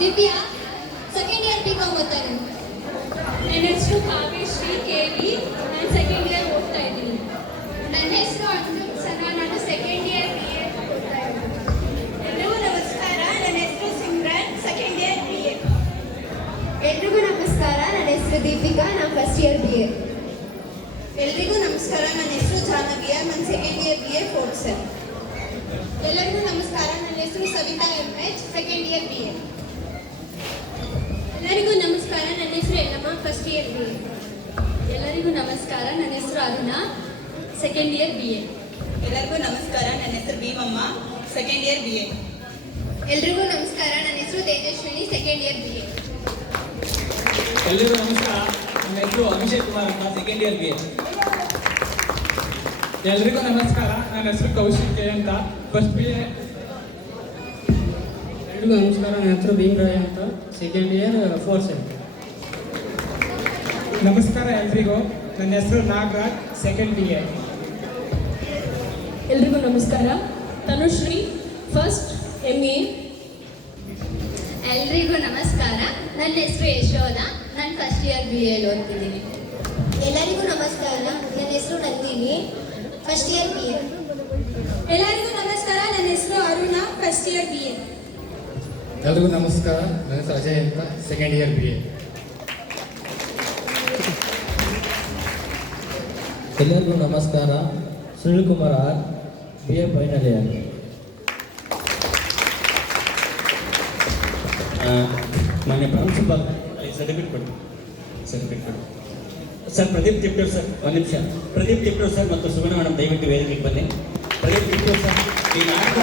Divya second year BCom ಓದ್ತಾ ಇದ್ದೀನಿ. ನನ್ನ ಹೆಸರು ಕಾವ್ಯಶ್ರೀ ಕೆವಿ, ನಾನು ಸೆಕೆಂಡ್ ಇಯರ್ ಓದ್ತಾ ಇದ್ದೀನಿ. ನನ್ನ ಹೆಸರು ಅಂಜು ಸನಾ, ನಾನು ಸೆಕೆಂಡ್ ಇಯರ್ BA ಓದ್ತಾ ಇದ್ದೀನಿ. ಎಲ್ರಿಗೂ ನಮಸ್ಕಾರ, ನನ್ನ ಹೆಸರು ಸಿಮ್ರನ್, ಸೆಕೆಂಡ್ ಇಯರ್ BA. ಎಲ್ರಿಗೂ ನಮಸ್ಕಾರ, ನನ್ನ ಹೆಸರು ದೀಪಿಕಾ, ನಾನು ಫಸ್ಟ್ ಇಯರ್ BA. ಎಲ್ರಿಗೂ ನಮಸ್ಕಾರ, ನನ್ನ ಹೆಸರು ಜಾಹ್ನವಿಯ, ನಾನು second year BA fourth sem. ಎಲ್ಲರಿಗೂ ನಮಸ್ಕಾರ, ನನ್ನ ಹೆಸರು Savita MH, second year BA. ಎಲ್ಲರಿಗೂ ನಮಸ್ಕಾರ, ನನ್ನ ಹೆಸರು ಯಲ್ಲಮ್ಮ, ಫಸ್ಟ್ ಇಯರ್ BA. ಎಲ್ಲರಿಗೂ ನಮಸ್ಕಾರ, ನನ್ನ ಹೆಸರು ಅರುಣಾ, ಸೆಕೆಂಡ್ ಇಯರ್ BA. ಎಲ್ಲರಿಗೂ ನಮಸ್ಕಾರ, ನನ್ನ ಹೆಸರು ಭೀಮಮ್ಮ, ಸೆಕೆಂಡ್ ಇಯರ್ BA. ಎಲ್ರಿಗೂ ನಮಸ್ಕಾರ, ನನ್ನ ಹೆಸರು ತೇಜಸ್ವಿನಿ, ಸೆಕೆಂಡ್ ಇಯರ್ BA. ಎಲ್ಲರಿಗೂ ನಮಸ್ಕಾರ, ನನ್ನ ಹೆಸರು ಅಭಿಷೇಕ್ ಕುಮಾರ್ ಅಂತ, ಸೆಕೆಂಡ್ ಇಯರ್ BA. ಎಲ್ರಿಗೂ ನಮಸ್ಕಾರ, ನನ್ನ ಹೆಸರು ಕೌಶಿಕ್ ಕೆ ಅಂತ, ಫಸ್ಟ್ BA. ಎಲ್ರಿಗೂ ನಮಸ್ಕಾರ, ನನ್ನ ಹೆಸರು ಭೀಮರಾಯ್ ಅಂತ, ಸೆಕೆಂಡ್ ಇಯರ್ ಫೋರ್ತ್ ಸೆಮ್. ನಮಸ್ಕಾರ ಎಲ್ರಿಗೂ, ನನ್ನ ಹೆಸರು ನಾಗರಾಜ್, ಸೆಕೆಂಡ್ BA. ಎಲ್ರಿಗೂ ನಮಸ್ಕಾರ, ತನುಶ್ರೀ, ಫಸ್ಟ್ MA. ಎಲ್ರಿಗೂ ನಮಸ್ಕಾರ, ನನ್ನ ಹೆಸರು ಯಶೋಧ, ನಾನು ಫಸ್ಟ್ ಇಯರ್ BA ಓದ್ತಿದ್ದೀನಿ. ಎಲ್ಲರಿಗೂ ನಮಸ್ಕಾರ, ನನ್ನ ಹೆಸರು ನಂದಿನಿ, ಫಸ್ಟ್ ಇಯರ್ BA. ಎಲ್ಲರಿಗೂ ನಮಸ್ಕಾರ, ನನ್ನ ಹೆಸರು ಅರುಣಾ, ಫಸ್ಟ್ ಇಯರ್ BA. ಎಲ್ರಿಗೂ ನಮಸ್ಕಾರ, ನನ್ನ ಹೆಸರು ಅಜಯ್ ಅಂತ, ಸೆಕೆಂಡ್ ಇಯರ್ BA. ಎಲ್ಲರಿಗೂ ನಮಸ್ಕಾರ, Sunil Kumar R, BA final year. ಮಾನ್ಯ ಪ್ರಾಂಶುಪಾಲ ಸರ್ಟಿಫಿಕೇಟ್ ಕೊಡಿ. ಸರ್ ಪ್ರದೀಪ್ ತಿಪ್ಟೂರ್ ಸರ್, ಒಂದು ನಿಮಿಷ. ಪ್ರದೀಪ್ ತಿಪ್ಟೂರ್ ಸರ್ ಮತ್ತು ಸುಗುಣ ಮೇಡಮ್ ದಯವಿಟ್ಟು ವೇದಿಕೆಗೆ ಬನ್ನಿ. ಪ್ರದೀಪ್ ತಿಪ್ಟೂರ್ ಸರ್, ಈ ನಾಟಕ